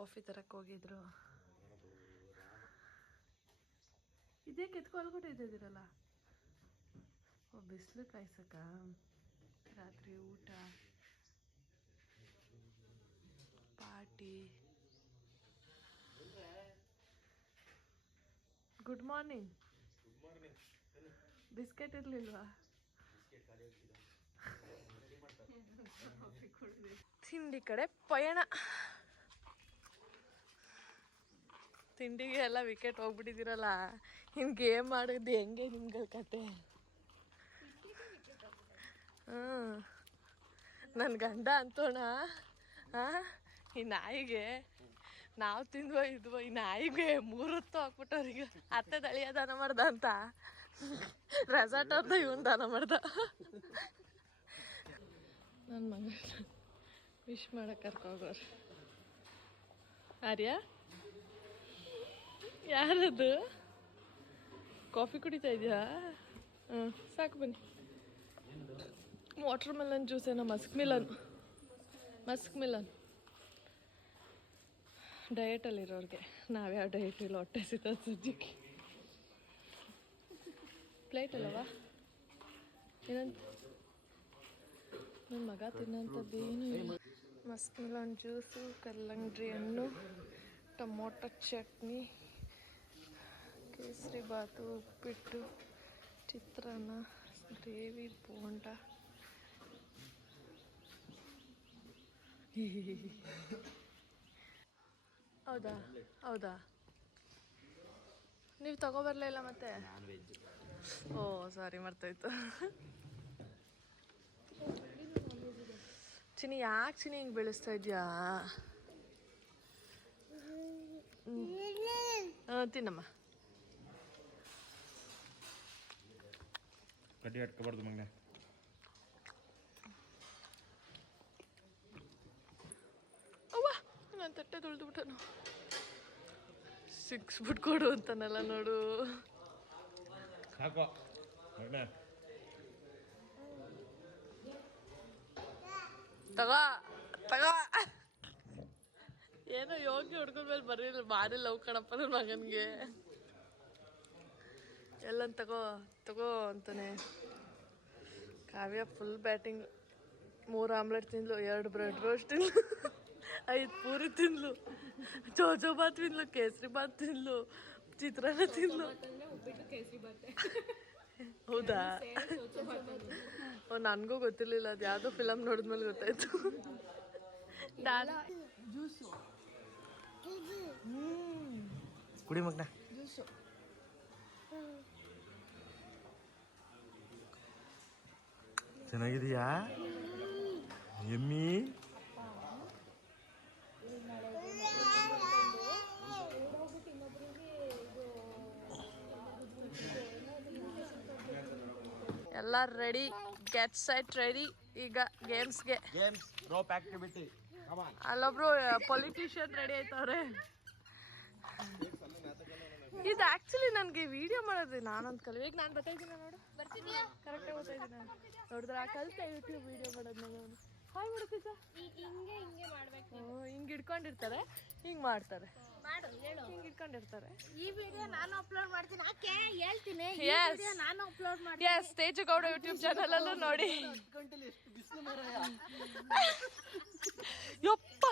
Coffee ತರಕ್ಕೆ ಹೋಗಿದ್ರು. ಇದೇ ಕೆತ್ಕೊಳ್ಕೊಟ್ಟಿದ್ದೀರಲ್ಲ ಓ ಬಿಸಿಲು ಕಾಯ್ಸಕ್ಕ? ರಾತ್ರಿ ಊಟ. ಪಾರ್ಟಿ. ಗುಡ್ ಮಾರ್ನಿಂಗ್ ಬಿಸ್ಕೆಟ್ ಇರಲಿಲ್ವಾ? ತಿಂಡಿ ಕಡೆ ಪಯಣ. ತಿಂಡಿಗೆ ಎಲ್ಲ ವಿಕೆಟ್ ಹೋಗ್ಬಿಟ್ಟಿದ್ದೀರಲ್ಲ? ಹಿಂಗೆ ಗೇಮ್ ಆಡೋದು ಹೆಂಗೆ ನಿಮ್ಗಳ ಕತೆ? ಹ್ಞೂ ನನ್ನ ಗಂಡ ಅಂತೋಣ. ಹಾಂ ಈ ನಾಯಿಗೆ ನಾವು ತಿಂದ್ವೋ ಇದ್ವೋ, ಈ ನಾಯಿಗೆ ಮೂರೊತ್ತು ಹಾಕ್ಬಿಟ್ಟವ್ರಿಗೆ ಅತ್ತೆ ದಳಿಯ ದಾನ ಮಾಡ್ದ ಅಂತ. ರೆಸಾರ್ಟ್ ಅಂತ ಇವನ್ ದಾನ ಮಾಡ್ದ. ನನ್ನ ಮಗ ವಿಶ್ ಮಾಡಕ್ಕೆ ಕರ್ಕೋಗೋರು ಆರ್ಯ? ಯಾರದು? ಕಾಫಿ ಕುಡಿತಾ ಇದೆಯಾ? ಹ್ಞೂ ಸಾಕು ಬನ್ನಿ. ವಾಟರ್ ಮೆಲನ್ ಜ್ಯೂಸ್ ಏನೋ ಮಸ್ಕ್ ಮಿಲನ್ ಮಸ್ಕ್ ಮಿಲನ್ ಡಯಟಲ್ಲಿರೋರಿಗೆ ನಾವ್ಯಾವ ಡಯಟ್ ಇಲ್ಲ ಹೊಟ್ಟೆ ಸಿತ ಸಜ್ಜಿಗೆ ಪ್ಲೇಟ್ ಅಲ್ಲವಾ? ಏನಂತ? ನನ್ನ ಮಗ ತಿನ್ನೋಂಥದ್ದು ಏನು ಇಲ್ಲ. ಮಸ್ಕ್ ಮಿಲನ್ ಜ್ಯೂಸು ಕಲ್ಲಂಗಡಿ ಹಣ್ಣು, ಟೊಮೊಟೊ ಚಟ್ನಿ. ಕೇಸರಿ ಬಾತು, ಉಪ್ಪಿಟ್ಟು, ಚಿತ್ರಾನ್ನ, ಗ್ರೇವಿ, ಬೋಂಡ. ಹೌದಾ? ಹೌದಾ? ನೀವು ತಗೊಬರ್ಲಿಲ್ಲ ಮತ್ತೆ? ಓ ಸಾರಿ ಮರ್ತಾಯ್ತು. ಚಿನಿ ಯಾಕೆ ಚಿನಿ ಹಿಂಗೆ ಬೆಳೆಸ್ತಾ ಇದೆಯಾ? ತಿನ್ನಮ್ಮ. ಕಡ್ಡಿ ಅಟ್ಕೋಬಾರ್ದು ಮಗನೆ. ಅವ್ವ ನಾನು ತಟ್ಟೆ ತುಳಿದು ಬಿಟ್ಟನು ಸಿಕ್ಸ್ ಕೊಡು ಅಂತಾನಲ್ಲ ನೋಡು. ಸಾಕು. ಮಗನೆ. ತಗೋ ತಗೋ. ಏನೋ ಯೋಗಿ ಹುಡ್ಕೊಂಡ್ ಮೇಲೆ ಬರೀಲ್ಲ ಭಾರಿ ಲವ್ ಕಣಪ್ಪ ನನ್ನ ಮಗನಿಗೆ. ಎಲ್ಲನ್ ತಗೋ. ತಗೋ ಅಂತಾನೆ. ಕಾವ್ಯ ಫುಲ್ ಬ್ಯಾಟಿಂಗ್ ಮೂರು ಆಮ್ಲೆಟ್ ತಿಂದ್ಲು ಎರಡು ಬ್ರೆಡ್ ರೋಸ್ಟ್ ತಿಂದ್ಲು ಐದು ಪೂರಿ ತಿಂದ್ಲು ಚೋಚೋ ಬಾತ್ ತಿಂದ್ಲು ಕೇಸರಿ ಬಾತ್ ತಿಂದ್ಲು ಚಿತ್ರಾನ್ನ ತಿಂದ್ಲು ಹೌದಾ? ಓ ನನಗೂ ಗೊತ್ತಿರ್ಲಿಲ್ಲ ಅದು ಯಾವುದೋ ಫಿಲಮ್ ನೋಡಿದ್ಮೇಲೆ ಗೊತ್ತಾಯ್ತು. ಜ್ಯೂಸು ಕುಡಿ ಮಗನ. ಚೆನ್ನಾಗಿದೀಯಾ? ಎಮ್ಮಿ? ಎಲ್ಲ ರೆಡಿ ಗೆಟ್ ಸೈಟ್ ರೆಡಿ ಈಗ ಗೇಮ್ಸ್ಗೆ ಗೇಮ್ಸ್ ರೋಪ್ ಆಕ್ಟಿವಿಟಿ ಅಲ್ಲೊಬ್ರು ಪೊಲಿಟಿಷಿಯನ್ ರೆಡಿ ಆಯ್ತವ್ರೆ. ಇದು ಆಕ್ಚುಲಿ ನನಗೆ ವಿಡಿಯೋ ಮಾಡೋದು ನಾನೊಂದು ಕಲಿ ಈಗ ನಾನು ಬರ್ತಾ ಇದ್ದೀನಿ ನೋಡು. ಬರ್ತಿದ್ಯಾ? ಕರೆಕ್ಟಾಗಿ ಬರ್ತಾ ಇದ್ದೀನಿ ನೋಡಿದ್ರೆ ಆ ಕಲಿತೆ ಯೂಟ್ಯೂಬ್ ವಿಡಿಯೋ ಮಾಡೋದು ನಾನು ಹಾಯ್ ಮಾಡ್ತಿದ್ದ ಈ- ಹಿಂಗೆ ಹಿಂಗೆ ಮಾಡ್ಬೇಕು ಹಿಂಗೆ ಇಟ್ಕೊಂಡಿರ್ತಾರೆ ಹಿಂಗೆ ಮಾಡ್ತಾರೆ. ಮಾಡು ಹೇಳು. ಹಿಂಗೆ ಇಟ್ಕೊಂಡಿರ್ತಾರೆ ಈ ವಿಡಿಯೋ ನಾನು ಅಪ್ಲೋಡ್ ಮಾಡ್ತೀನಿ. ಯಾಕೆ? ಹೇಳ್ತೀನಿ. ಈ ವಿಡಿಯೋ ನಾನು ಅಪ್ಲೋಡ್ ಮಾಡ್ತೀನಿ. ಎಸ್ ತೇಜುಗೌಡ ಯೂಟ್ಯೂಬ್ ಚಾನಲ್ ಅಲ್ಲೂ ನೋಡಿ. ಯಪ್ಪ!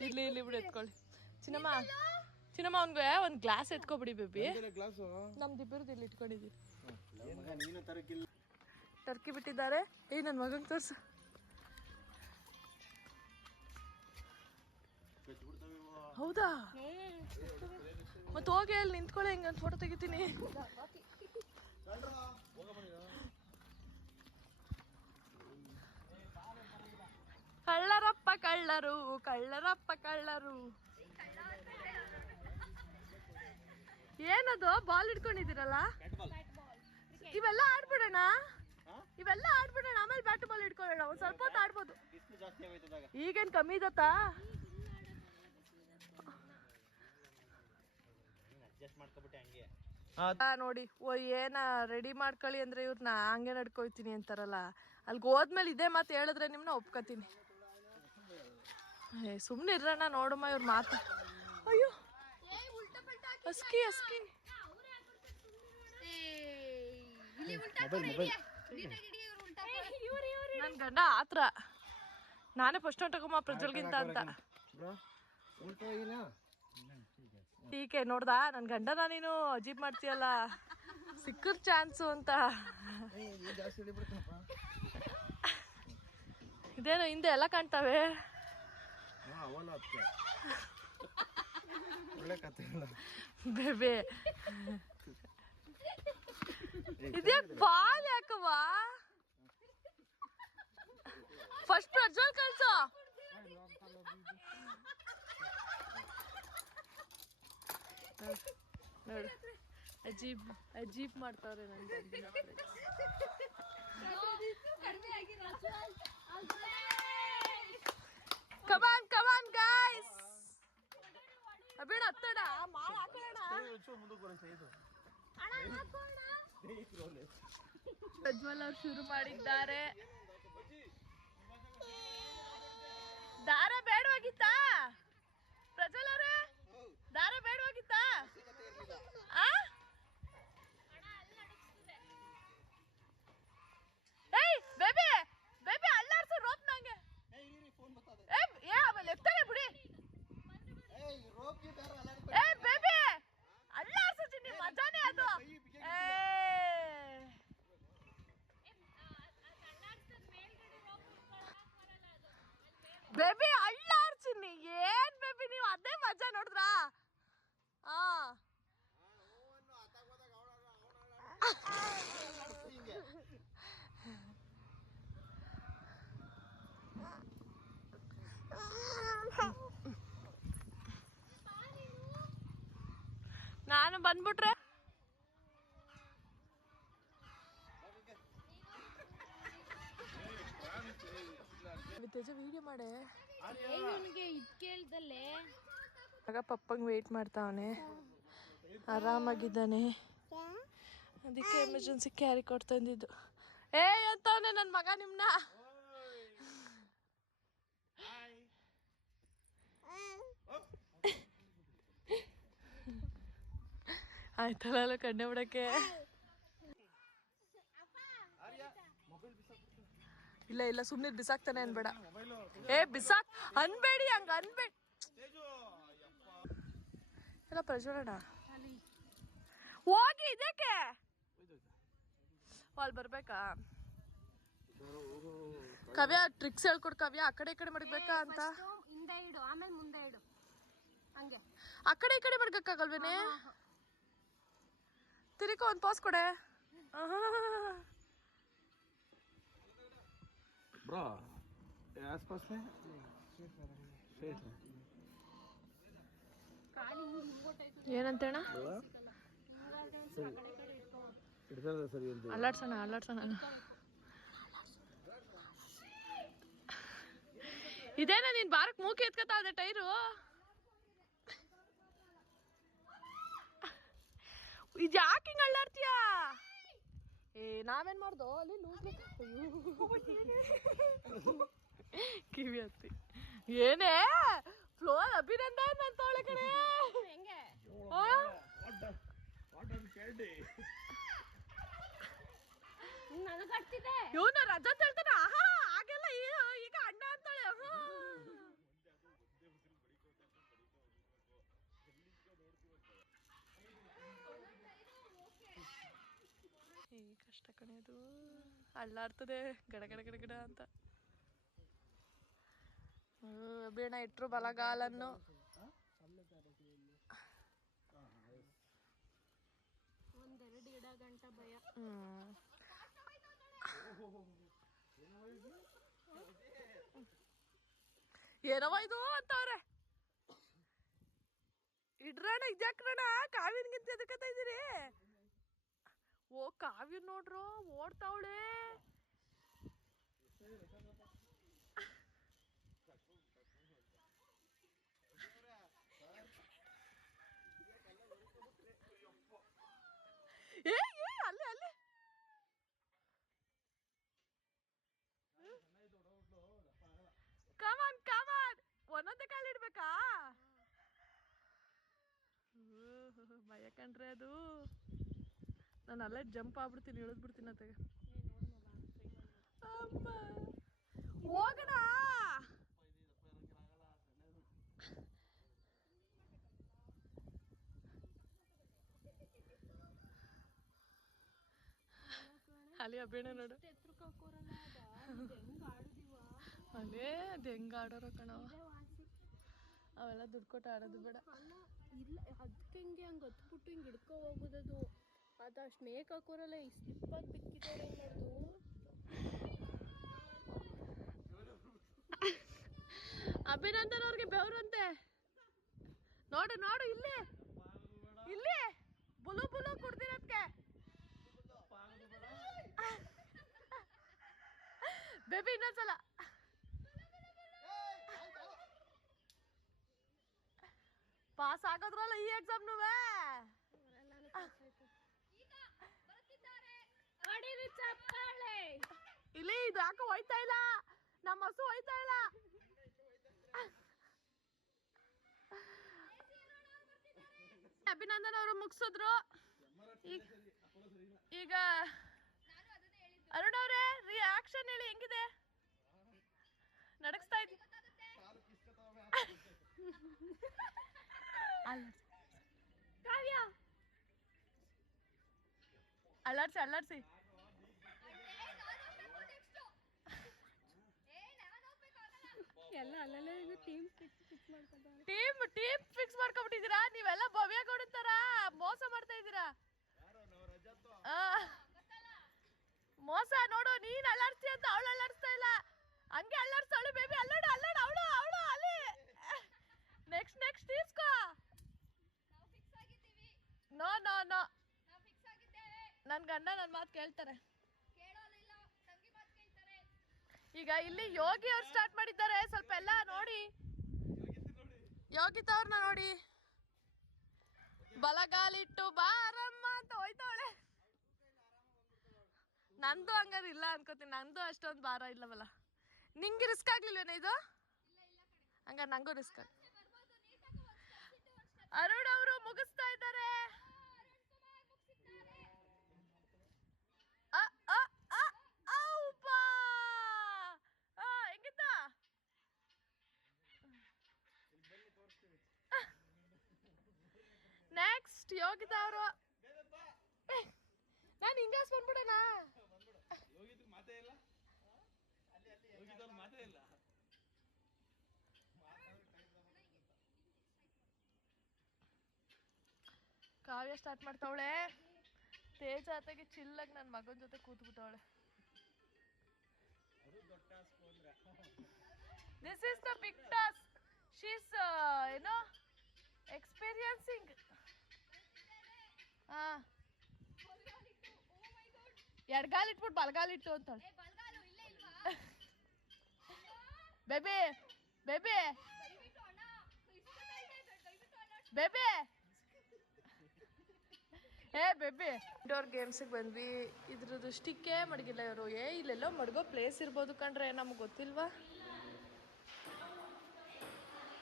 ಇಲ್ಲಿ ಇಲ್ಲಿ ಬಿಡು ಎತ್ಕೊಳ್ಳಿ. ಚಿನ್ನಮ್ಮ. ಚಿನ್ನಮ್ಮ ಅವನ್ಗೆ ಒಂದು ಗ್ಲಾಸ್ ಎತ್ಕೊಬಿಡಿ ಬೇಬಿ. ಗ್ಲಾಸು. ನಮ್ದಿಬ್ಬರದ್ದು ಇಲ್ಲಿ ಇಟ್ಕೊಂಡಿದ್ದೀವಿ ನೀನು ತರಕಿಲ್ಲ ಟರ್ಕಿ ಬಿಟ್ಟಿದ್ದಾರೆ. ಏ ನನ್ನ ಮಗಂಗೆ ತೋರ್ಸು. ಹೌದಾ? ಮತ್ತೆ ಹೋಗಿ ಅಲ್ಲಿ ನಿಂತ್ಕೊಳ್ಳಿ ಹಿಂಗೆ ಒಂದು ಫೋಟೋ ತೆಗಿತೀನಿ. ಕಳ್ಳರಪ್ಪ ಕಳ್ಳರು ಕಳ್ಳರಪ್ಪ ಕಳ್ಳರು. ಏನದು? ಬಾಲ್ ಇಟ್ಕೊಂಡಿದ್ದೀರಲ್ಲ ಇವೆಲ್ಲ ಆಡ್ಬಿಡೋಣ? ಇವೆಲ್ಲ ಆಡ್ಬಿಡೋಣ. ಆಮೇಲೆ ಬ್ಯಾಟ್ ಬಾಲ್ ಇಟ್ಕೊಳ್ಳೋಣ ಒಂದ್ ಸ್ವಲ್ಪ ಹೊತ್ತು ಆಡ್ಬೋದು. ಈಗೇನ್ ಕಮ್ಮಿ ಇದತ್ತಾ ನೋಡಿ. ಓ ಏನ ರೆಡಿ ಮಾಡ್ಕೊಳ್ಳಿ ಅಂದ್ರೆ ಇವ್ರನ್ನ ಹಂಗೆ ನಡ್ಕೊಯ್ತೀನಿ ಅಂತಾರಲ್ಲ. ಅಲ್ಲಿಗೆ ಹೋದ್ಮೇಲೆ ಇದೇ ಮಾತು ಹೇಳಿದ್ರೆ ನಿಮ್ಮನ್ನ ಒಪ್ಕೋತೀನಿ. ಏ ಸುಮ್ಮನೆ ಇರೋಣ ನೋಡಮ್ಮ ಇವ್ರ ಮಾತು. ಅಯ್ಯೋ. ಅಸ್ಕಿ ಅಸ್ಕಿ ನನ್ನ ಗಂಡ ಆತ್ರ. ನಾನೇ ಫಸ್ಟ್ ಹೊಂಟಕಮ್ಮ ಪ್ರಜ್ವಲ್ಗಿಂತ ಅಂತ. ಟೀಕೆ ನೋಡ್ದಾ? ನನ್ನ ಗಂಡನ ನೀನು ಅಜೀಬ್ ಮಾಡ್ತೀಯಲ್ಲ. ಸಿಕ್ಕರ್ ಚಾನ್ಸು ಅಂತ. ಇದೇನು ಹಿಂದೆ ಎಲ್ಲ ಕಾಣ್ತಾವೆ. ಬೇಬೆ. ಇದ್ಯಾಕ್ ಬಾಲ್ ಯಾಕವ್ವ? ಫಸ್ಟ್ ಪ್ರಜ್ವಲ್ ಕಲ್ಸ ನೋಡು ಅಜೀಬ್ ಮಾಡ್ತಾವ್ರೆ ನನ್ನ ಗಂಡನ come on come on guys ಅಬೇಡ ಹತ್ತಡ ಮಾಲ್ ಹಾಕೋಣ ಪ್ರಜ್ವಲ್ ಅವ್ರು ಶುರು ಮಾಡಿದ್ದಾರೆ. ದಾರ ಬೇಡವಾಗಿತ್ತಾ ಪ್ರಜ್ವಲ್ ಅವರೇ? ದಾರ ಬೇಡವಾಗಿತ್ತಾ ಆ? ಏಯ್, ಬೇಬಿ ಬೇಬಿ ಅಲ್ಲಾಡ್ಸು ರೋಪ್ ನಂಗೆ. ಏ ಏ ಆಮೇಲೆ ಎತ್ತಾನೆ ಬಿಡಿ ಏ ಬೇಬಿ ಅಲ್ಲಾಡ್ಸು ಚಿನ್ನಿ ಮಜಾನೇ ಅದು ಏ ಬೇಬಿ ಅಳ್ಳಾಡ್ಸಿನಿ ಏನ್ ಬೇಬಿ ನೀವು ಅದೇ ಮಜಾ ನೋಡಿದ್ರಾ ಆ ನಾನು ಬಂದ್ಬಿಟ್ರೆ? ತೇಜ ವಿಡಿಯೋ ಮಾಡೆ. ಇವನಿಗೆ ಇದು ಕೇಳ್ದಲ್ಲೇ. ಆಗ ಪಪ್ಪಂಗೆ ವೇಟ್ ಮಾಡ್ತಾವನೆ. ಆರಾಮಾಗಿದ್ದಾನೆ. ಅದಕ್ಕೆ ಎಮರ್ಜೆನ್ಸಿ ಕ್ಯಾರಿ ಕೊಡ್ತಂದಿದ್ದು ತಂದಿದ್ದು ಏ ಅಂತವನೆ ನನ್ನ ಮಗ ನಿಮ್ನ. ಆಯ್ತಲ್ಲ ಕಣ್ಣೆ ಬಿಡಕ್ಕೆ ಇಲ್ಲ ಇಲ್ಲ ಸುಮ್ನೆ ಬಿಸಾಕ್ತಾನೆ ಅನ್ಬೇಡ. ಏ ಬಿಸಾಕ್ ಅನ್ಬೇಡಿ ಹಂಗ ಅನ್ಬೇಡಿ ಎಲ್ಲ ಪ್ರಜ್ವಲಣ ಹೋಗಿ ಇದಕ್ಕೆ. ಅಲ್ಲಿ ಬರ್ಬೇಕಾ? ಕವ್ಯ ಟ್ರಿಕ್ಸ್ ಹೇಳ್ಕೊಡ್ ಕವ್ಯ. ಆ ಕಡೆ ಈ ಕಡೆ ಮಡಗ್ಬೇಕಾ ಅಂತ? ಹಿಂದೆ ಇಡು ಆಮೇಲೆ ಮುಂದೆ ಇಡು. ಹಂಗೆ. ಆ ಕಡೆ ಈ ಕಡೆ ಮಡ್ಗಕ್ಕಾಗಲ್ವೇನೆ? ತಿರುಕೋ ಒಂದು ಪಾಸ್ ಕೊಡೆ. ಬ್ರೋ ಏನಂತೇಣ ಅಲ್ಲಾಡ್ಸೋಣ ಅಲ್ಲಾಡ್ಸೋಣ. ಇದೇನಾ ನೀನ್ ಬಾರಕ್ ಮೂಕಿ ಎತ್ಕತಾ ಅದೇ ಟೈರು? ಇದು ಯಾಕೆ ಹಿಂಗ್ ಅಳ್ಳಾಡ್ತೀಯ ಏ ನಾವೇನ್ ಮಾಡ್ದೋ? ಅಲ್ಲಿ ಲೂಸ್ ಕಿವಿ ಹತ್ತಿ. ಏನೇ? ಫ್ಲೋರ್ ಅಭಿನಂದನ್ ಅಂತ ಅವಳ ಕಡೆ ಇವನು ರಜಾ ಹೇಳ್ತಾನೆ ಆಹಾ ಹಾಗೆಲ್ಲ ಈ- ಈಗ ಅಣ್ಣ ಅಂತಾಳೆ ಆಹಾ. ಏ ಕಷ್ಟ ಕಣೆದು ಅಳ್ಳಾಡ್ತದೆ ಗಡ ಗಡ ಗಡ ಗಡ ಅಂತ. ಬೇಣ ಬೀಣ ಇಟ್ರು ಬಲಗಾಲನ್ನು. ಒಂದೆರಡು ಗಿಡ ಗಂಟ ಭಯ. ಏನವ ಇದು ಅಂತವ್ರೆ? ಇಡ್ರಣ ಇದ್ಯಾಕ್ರಣ? ಕಾವ್ಯನ್ಗಿಂತ ಎದಕ್ಕತ್ತ ಇದೀರಿ ಓ ಕಾವ್ಯ ನೋಡ್ರು ಓಡ್ತಾವಳೆ. ಏ ಏ ಅಲ್ಲೇ ಅಲ್ಲೇ. ಕಮಾನ್ ಕಮಾನ್ ಒಂದೊಂದೇ ಕಾಲಿಡ್ಬೇಕಾ ಭಯ ಕಂಡ್ರೆ ಅದು. ನಾನು ಅಲ್ಲೇ ಜಂಪ್ ಆಗ್ಬಿಡ್ತೀನಿ ಇಳಿದ್ಬಿಡ್ತೀನಿ ಅತ್ತಾಗ. ಅಮ್ಮ! ಹೋಗೋಣ! ಅಲ್ಲಿ ಅಬ್ಬೇಣ ನೋಡು. ಅಲ್ಲೇ ಅದು ಹೆಂಗ ಕಣ ಕಣವ ಅವೆಲ್ಲ ದುಡ್ಡು ಕೊಟ್ಟು ಆಡೋದು ಬೇಡ. ಇಲ್ಲ ಅದಕ್ಕೆ ಹಿಂಗೆ ಹಂಗೆ ಹತ್ಬಿಟ್ಟು ಹಿಂಗೆ ಹಿಡ್ಕೊ ಹೋಗೋದದು? ಅದು ಅಷ್ಟು ಮೇಕ್ ಹಾಕೋರಲ್ಲ ಈ ಸ್ಲಿಪ್ಪಾಗಿ ಬಿಕ್ಕಿದ್ದಾರೆ ಏನು ಮಾಡೋದು ಅಭಿನಂದನ್ ಅವ್ರಿಗೆ ಬೆವರಂತೆ. ನೋಡು ನೋಡು, ಇಲ್ಲಿ. ಇಲ್ಲಿ. ಬುಲು ಬುಲು ಕುಡ್ದಿರೋದ್ಕೆ. ಬೇಬಿ, ಇನ್ನೊಂದ್ಸಲ. ಪಾಸ್ ಆಗೋದ್ರಲ್ಲ ಈ ಎಕ್ಸಾಮ್ ಎಕ್ಸಾಮ್ನು ಇದು ಯಾಕೆ ಹೋಯ್ತಾ ಇಲ್ಲ? ನಮ್ಮ ಹಸು ಹೋಯ್ತಾ ಇಲ್ಲ? ಅಭಿನಂದನ್ ಅವರು ಮುಗಿಸಿದ್ರು. ಈಗ ಅರುಣ್ ಅವರೇ ರಿಯಾಕ್ಷನ್ ಹೇಳಿ, ಹೆಂಗಿದೆ? ನಡಕ್ಸ್ತಾ ಇದ್ವಿ ಅಲ್ಲಾಡ್ಸಿ ಅಲ್ಲಾಡ್ಸಿ. ಎಲ್ಲ ಅಲ್ಲಲ್ಲೇ ಇದು ಟೀಮ್ ಫಿಕ್ಸ್ ಫಿಕ್ಸ್ ಮಾಡ್ಕೊಂತಾರೆ. ಟೀಮ್ ಟೀಮ್ ಫಿಕ್ಸ್ ಮಾಡ್ಕೊಂಡ್ಬಿಟ್ಟಿದ್ದೀರಾ ನೀವೆಲ್ಲ ಭವ್ಯ ಕೊಡುತ್ತಾರ ಮೋಸ ಮಾಡ್ತಾ ಇದ್ದೀರಾ. ಮೋಸ ನೋಡು ನೀನ್ ಅಲ್ಲಾಡ್ಸ್ತಿ ಅಂತ ಅವಳು ಅಲ್ಲಾಡಿಸ್ತಾ ಇಲ್ಲ. ಹಂಗೆ ಅಲ್ಲಾಡ್ಸವಳು ಬೇಬಿ ಅಲ್ಲಾಡು ಅಲ್ಲಾಡು ಅವಳು ಅವಳು ಅಲ್ಲಿ. ನೆಕ್ಸ್ಟ್ ನೆಕ್ಸ್ಟ್ ತೀಸ್ಕೋ ನೋ ನೋ ನೋ. ನನ್ನ ಗಂಡ ನನ್ನ ಮಾತು ಕೇಳ್ತಾರೆ. ಈಗ ಇಲ್ಲಿ ಯೋಗಿ ಅವ್ರು ಸ್ಟಾರ್ಟ್ ಮಾಡಿದ್ದಾರೆ. ಸ್ವಲ್ಪ ಎಲ್ಲ ನೋಡಿ. ಯೋಗಿತ ಅವ್ರನ್ನ ನೋಡಿ. ಬಲಗಾಲಿಟ್ಟು ಬಾರಮ್ಮ ಅಂತ ಹೋಯ್ತವಳೆ ನಂದು ಹಂಗಾರ ಇಲ್ಲ ಅನ್ಕೋತೀನಿ. ನಂದು ಅಷ್ಟೊಂದು ಭಾರ ಇಲ್ಲವಲ್ಲ. ನಿಂಗೆ ರಿಸ್ಕ್ ಆಗ್ಲಿಲ್ವೇನ ಇದು? ಹಂಗಾರೆ ನಂಗೂ ರಿಸ್ಕ್ ಅರುಣ್ ಅವರು ಮುಗಿಸ್ತಾ ಇದ್ದಾರೆ. ಯೋಗಿತಾ ಅವರು. ನಾನು ಹಿಂಗಾಸ್ ಬಂದ್ಬಿಡೋಣ ಕಾವ್ಯ ಸ್ಟಾರ್ಟ್ ಮಾಡ್ತಾವಳೆ. ತೇಜ ಆತಗೆ ಚಿಲ್ಲಾಗಿ ನನ್ನ ಮಗನ ಜೊತೆ ಕೂತ್ಬಿಟ್ಟವಳೆ. This is the big task she's ಏನೋ ಎಕ್ಸ್ಪೀರಿಯನ್ಸಿಂಗ್ ಹಾ ಎಡ್ಗಾಲ್ ಇಟ್ಬಿಟ್ಟು ಬಲ್ಗಾಲ್ ಇಟ್ಟು ಅಂತಾಳೆ. Baby baby. ಬೇಬಿ. ಏ ಬೇಬಿ. ಇಂಡೋರ್ ಗೇಮ್ಸಿಗೆ ಬಂದ್ವಿ. ಇದ್ರದ್ದು ಸ್ಟಿಕ್ಕೇ ಮಡಗಿಲ್ಲ ಇವರು. ಏ ಇಲ್ಲೆಲ್ಲೋ ಮಡಗೋ ಪ್ಲೇಸ್ ಇರ್ಬೋದು ಕಂಡ್ರೆ ನಮ್ಗೆ ಗೊತ್ತಿಲ್ವಾ?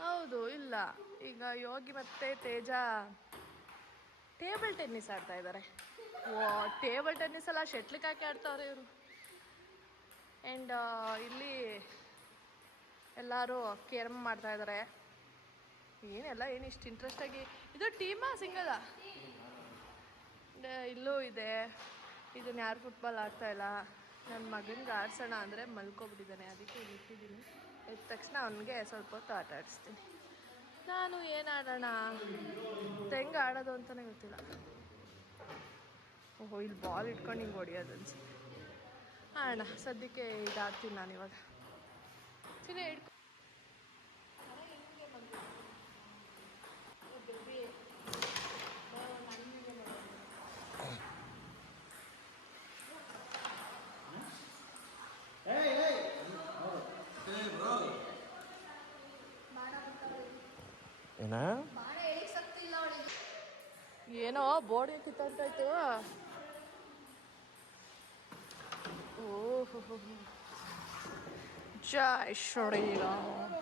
ಹೌದು ಇಲ್ಲ. ಈಗ ಯೋಗಿ ಮತ್ತೆ ತೇಜ. ಟೇಬಲ್ ಟೆನ್ನಿಸ್ ಆಡ್ತಾ ಇದ್ದಾರೆ ಓ, ಟೇಬಲ್ ಟೆನ್ನಿಸ್ ಅಲ್ಲ ಶಟ್ಲಿಕ್ ಹಾಕಿ ಆಡ್ತಾವ್ರೆ ಇವರು? ಆ್ಯಂಡ್ ಇಲ್ಲಿ ಎಲ್ಲರೂ ಕೇರಮ್ ಮಾಡ್ತಾ ಇದ್ದಾರೆ ಏನೆಲ್ಲ, ಏನು ಇಷ್ಟು ಇಂಟ್ರೆಸ್ಟಾಗಿ ಇದು ಟೀಮಾ ಸಿಂಗಲ್ಲ ಇಲ್ಲೂ ಇದೆ. ಇದನ್ನು ಯಾರು ಫುಟ್ಬಾಲ್ ಆಡ್ತಾಯಿಲ್ಲ ನನ್ನ ಮಗನಿಗೆ ಆಡ್ಸೋಣ ಅಂದರೆ ಮಲ್ಕೊಬಿಟ್ಟಿದ್ದಾನೆ. ಅದಕ್ಕೆ ಇಟ್ಟಿದ್ದೀನಿ ಎದ್ದ ತಕ್ಷಣ ಅವನಿಗೆ ಸ್ವಲ್ಪ ಹೊತ್ತು ಆಟ ಆಡಿಸ್ತೀನಿ ನಾನು ಏನು ಆಡೋಣ? ಹೆಂಗೆ ಆಡೋದು ಅಂತಲೇ ಗೊತ್ತಿಲ್ಲ. ಓಹೋ, ಇಲ್ಲಿ ಬಾಲ್ ಇಟ್ಕೊಂಡು ಹಿಂಗೆ ಹೊಡಿಯೋದು ಅನ್ಸುತ್ತೆ. ಆಡೋಣ, ಸದ್ಯಕ್ಕೆ ಇದಾಡ್ತೀನಿ ನಾನು ಇವಾಗ ಚಿನ್ನ ಹಿಡ್ಕೊ ಏನ ಏನೋ ಬೋರ್ಡ್ ಕಿತ್ತಂತಾಯ್ತು ಓಹೋ. ಜೈ ಶ್ರೀರಾಮ್.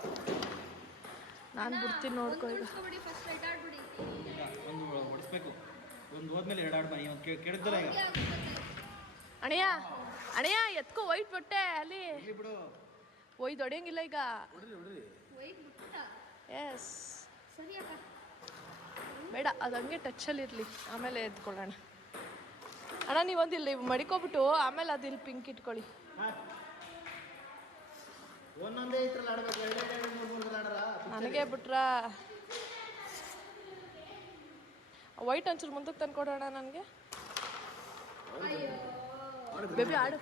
ನಾನು ಬಿಡ್ತೀನಿ ನೋಡ್ಕೊ ಈಗ. ಒಂದು ಹೊಡಿಸ್ಬೇಕು. ಒಂದು ಹೋದ್ಮೇಲೆ ಎರಡು ಆಡ್ಬಾನಿ ಒಂದು ಕೇಳಿದ್ದಲ್ಲ ಈಗ. ಅಣಯ್ಯ ಅಣಯ್ಯ ಎತ್ಕೋ ಒಯ್ಟ್ ಬಟ್ಟೆ ಅಲ್ಲಿ. ಬಿಡು. ಒಯ್ದು ಹೊಡೆಯಂಗಿಲ್ಲ ಈಗ. ಎಸ್ ಸರಿ ಅಕ್ಕ. ಬೇಡ ಅದು ಹಂಗೆ ಟಚ್ಚಲ್ಲಿ ಇರಲಿ. ಆಮೇಲೆ ಎತ್ಕೊಳ್ಳೋಣ. ಅಣ್ಣ ನೀವೊಂದು ಇಲ್ಲಿ ಮಡಿಕೊಬಿಟ್ಟು ಆಮೇಲೆ ಅದು ಇಲ್ಲಿ ಪಿಂಕ್ ಇಟ್ಕೊಳ್ಳಿ. ನನಗೆ ಬಿಟ್ರ? ವೈಟ್ ಒಂಚೂರು ಮುಂದಕ್ಕೆ ತಂದ್ಕೊಡೋಣ ನನಗೆ. ಬೇಬಿ ಆಡು.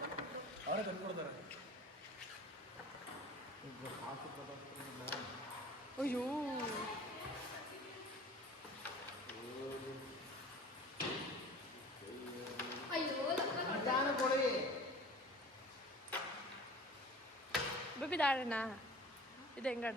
ಅಯ್ಯೋ. ಬೇಬಿ ಆಡೋಣ ಇದು ಹೆಂಗೆ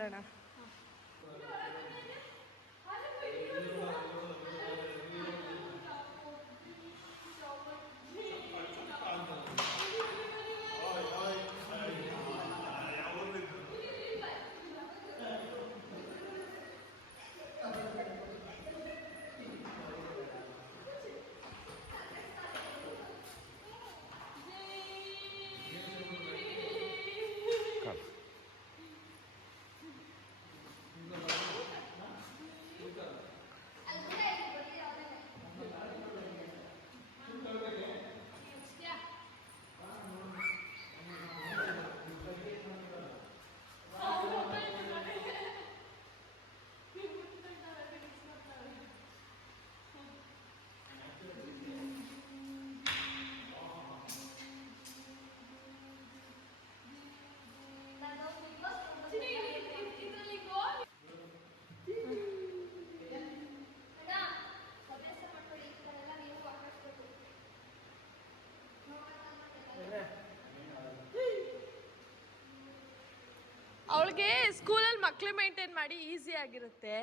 ಅವಳಿಗೆ ಸ್ಕೂಲಲ್ಲಿ ಮಕ್ಕಳು ಮೇಂಟೈನ್ ಮಾಡಿ ಈಸಿ ಆಗಿರುತ್ತೆ.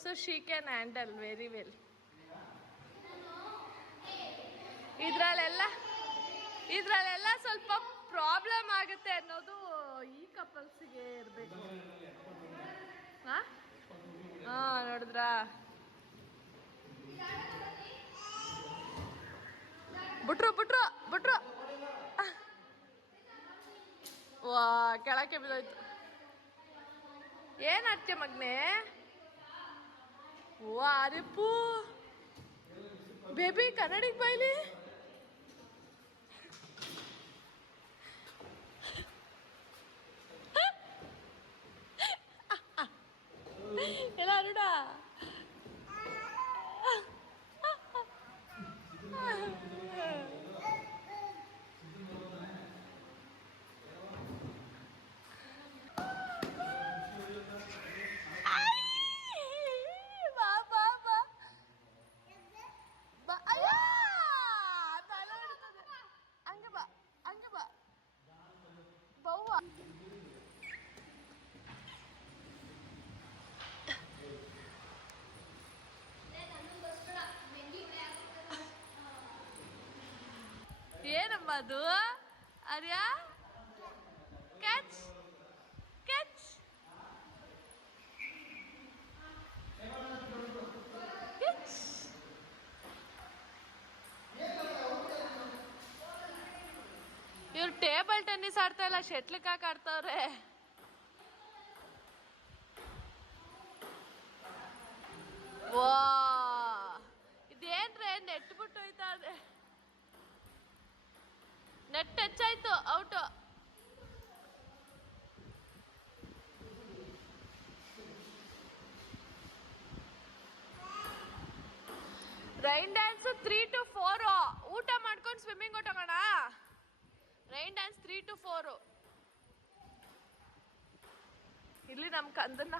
So she can handle very well ಇದ್ರಲ್ಲೆಲ್ಲ ಇದ್ರಲ್ಲೆಲ್ಲ ಸ್ವಲ್ಪ ಪ್ರಾಬ್ಲಮ್ ಆಗುತ್ತೆ ಅನ್ನೋದು ಈ ಕಪಲ್ಸಿಗೆ ಇರಬೇಕು. ಹಾಂ? ಹಾಂ, ನೋಡಿದ್ರಾ? ಬಿಟ್ರು ಬಿಟ್ರು ಬಿಟ್ರು. ವಾ, ಕೆಳಕ್ಕೆ ಬಿದ್ದೋಯ್ತು. ಏನ್ ಆಡ್ತೀಯ ಮಗ್ನೆ? ವಾ ಅರೆಪ್ಪು ಬೇಬಿ ಕನ್ನಡಿಗೆ ಬೈಲಿ ಎಲ್ಲ ಅರುಣ? ಅದು? ಅರ್ಯಾ? ಕ್ಯಾಚ್ ಕ್ಯಾಚ್ ಕ್ಯಾಚ್ ಇವ್ರು ಟೇಬಲ್ ಟೆನ್ನಿಸ್ ಆಡ್ತಾ ಇಲ್ಲ ಶೆಟ್ಲ್ ಕಾಕ್ ಆಡ್ತಾವ್ರೆ? ವಾ ಇದೇನ್ರೆ, ನೆಟ್ ಬಿಟ್ಟು ಹೋಯ್ತಾ ನೆಟ್ ಟಚ್ ಆಯ್ತು out. Rain dance three two four ಊಟ ಮಾಡ್ಕೊಂಡು swimming ಹೊಟ್ಟೋಗೋಣ rain dance three two four ಇಲ್ಲಿ ನಮ್ ಕಂದನ್ನ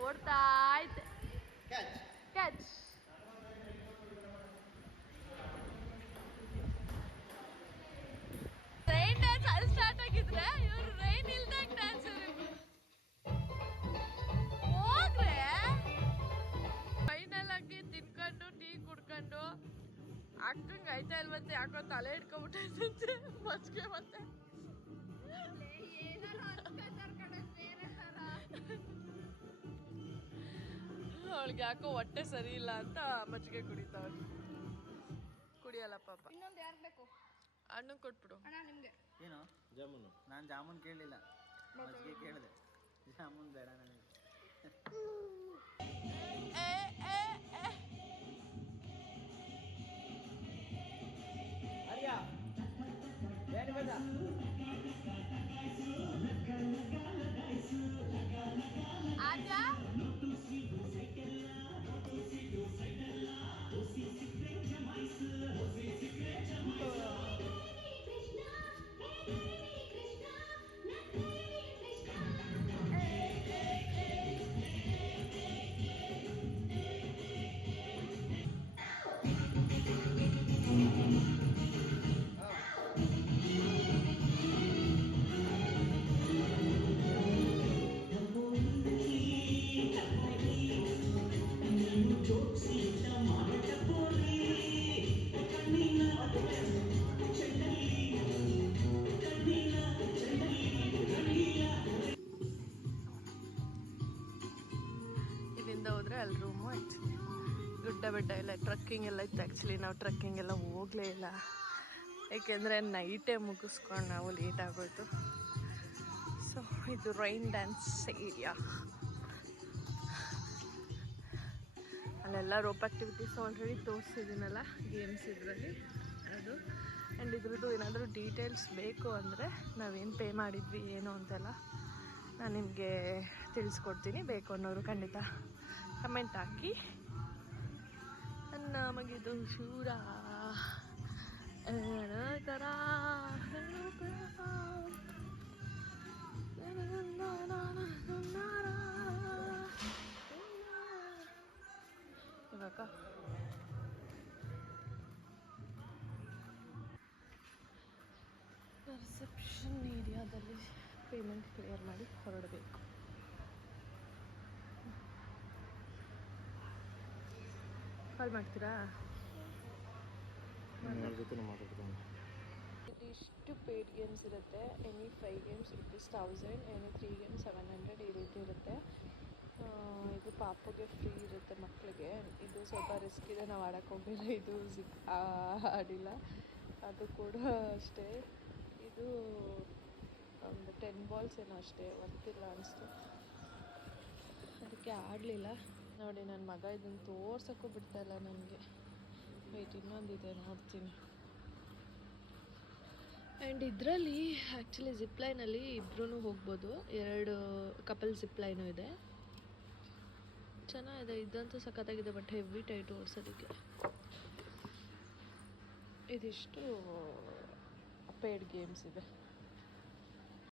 ಓಡ್ತಾ ಐತೆ ಕ್ಯಾಚ್ ಹಿಡ್ಕೊಂಬಿಟ್ಟೈತೆ ಮಚ್ಕೆ ಮತ್ತೆ ಅವಳಿಗೆ ಯಾಕೋ ಹೊಟ್ಟೆ ಸರಿ ಇಲ್ಲ ಅಂತ ಮಜ್ಜಿಗೆ ಕುಡಿತಾವಳು ಕುಡಿಯಲ್ಲ ಪಾಪ. ಇನ್ನೊಂದು ಯಾರು ಬೇಕು? ಹಣ್ಣು ಕೊಟ್ಬಿಡು. ಅಣ್ಣ ನಿಮಗೆ. ಏನು? ಜಾಮೂನು. ನಾನು ಜಾಮೂನ್ ಕೇಳಲಿಲ್ಲ. ಮಜ್ಜಿಗೆ ಕೇಳಿದೆ. ಜಾಮೂನ್ ಬೇಡ ನನಗೆ. ಟ್ರಕ್ಕಿಂಗ್ ಎಲ್ಲ ಇತ್ತು. ಆ್ಯಕ್ಚುಲಿ ನಾವು ಟ್ರಕ್ಕಿಂಗ್ ಎಲ್ಲ ಹೋಗಲೇ ಇಲ್ಲ. ಏಕೆಂದರೆ ನೈಟೇ ಮುಗಿಸ್ಕೊಂಡು ನಾವು ಲೇಟ್ ಆಗೋಯ್ತು. ಸೊ ಇದು ರೈನ್ ಡ್ಯಾನ್ಸ್ ಏರಿಯಾ ಅಲ್ಲೆಲ್ಲ ರೋಪ್ ಆ್ಯಕ್ಟಿವಿಟೀಸ್ ಆಲ್ರೆಡಿ ತೋರಿಸಿದ್ದೀನಲ್ಲ ಗೇಮ್ಸ್ ಇದರಲ್ಲಿ. ಅದು. ಆ್ಯಂಡ್ ಇದ್ರದ್ದು ಏನಾದರೂ ಡೀಟೇಲ್ಸ್ ಬೇಕು ಅಂದರೆ ನಾವೇನು ಪೇ ಮಾಡಿದ್ವಿ, ಏನು ಅಂತೆಲ್ಲ ನಾನು ನಿಮಗೆ ತಿಳಿಸ್ಕೊಡ್ತೀನಿ. ಬೇಕು ಅನ್ನೋರು ಖಂಡಿತ ಕಮೆಂಟ್ ಹಾಕಿ. ನಮಗಿದು ಶೂರ. ಥರ ಇವಾಗ? ರಿಸೆಪ್ಷನ್ ಏರಿಯಾದಲ್ಲಿ ಪೇಮೆಂಟ್ ಕ್ಲಿಯರ್ ಮಾಡಿ ಹೊರಡಬೇಕು. ಕಾಲ್ ಮಾಡ್ತೀರಾ? ಇದಿಷ್ಟು ಪೇಯ್ಡ್ ಗೇಮ್ಸ್ ಇರುತ್ತೆ. Any five games rupees thousand any three games seven hundred ಈ ರೀತಿ ಇರುತ್ತೆ. ಇದು ಪಾಪುಗೆ ಫ್ರೀ ಇರುತ್ತೆ ಮಕ್ಕಳಿಗೆ ಇದು ಸ್ವಲ್ಪ ರಿಸ್ಕ್ ಇದೆ. ನಾವು ಆಡೋಕ್ಕೆ ಹೋಗಿಲ್ಲ ಇದು ಸಿಕ್ ಆಡಿಲ್ಲ. ಅದು ಕೂಡ ಅಷ್ಟೇ. ಇದು ಒಂದು ಟೆನ್ ಬಾಲ್ಸ್ ಏನೋ ಅಷ್ಟೇ. ವರ್ತಿಲ್ಲ ಅನಿಸ್ತು. ಅದಕ್ಕೆ ಆಡಲಿಲ್ಲ. ನೋಡಿ ನನ್ನ ಮಗ ಇದನ್ನು ತೋರ್ಸೋಕ್ಕೂ ಬಿಡ್ತಾ ಇಲ್ಲ ನನಗೆ. ವೆಯ್ಟ್ ಇನ್ನೊಂದಿದೆ, ನೋಡ್ತೀನಿ. ಆ್ಯಂಡ್ ಇದರಲ್ಲಿ ಆ್ಯಕ್ಚುಲಿ ಜಿಪ್ಲೈನಲ್ಲಿ ಇಬ್ಬರೂ ಹೋಗ್ಬೋದು. ಎರಡು ಕಪಲ್ ಜಿಪ್ಲೈನು ಇದೆ. ಚೆನ್ನಾಗಿದೆ, ಇದಂತೂ ಸಖತ್ತಾಗಿದೆ ಬಟ್ ಹೆವಿ ಟೈಟ್ ಓಡಿಸೋದಕ್ಕೆ. ಇದಿಷ್ಟು ಪೇಡ್ ಗೇಮ್ಸ್ ಇದೆ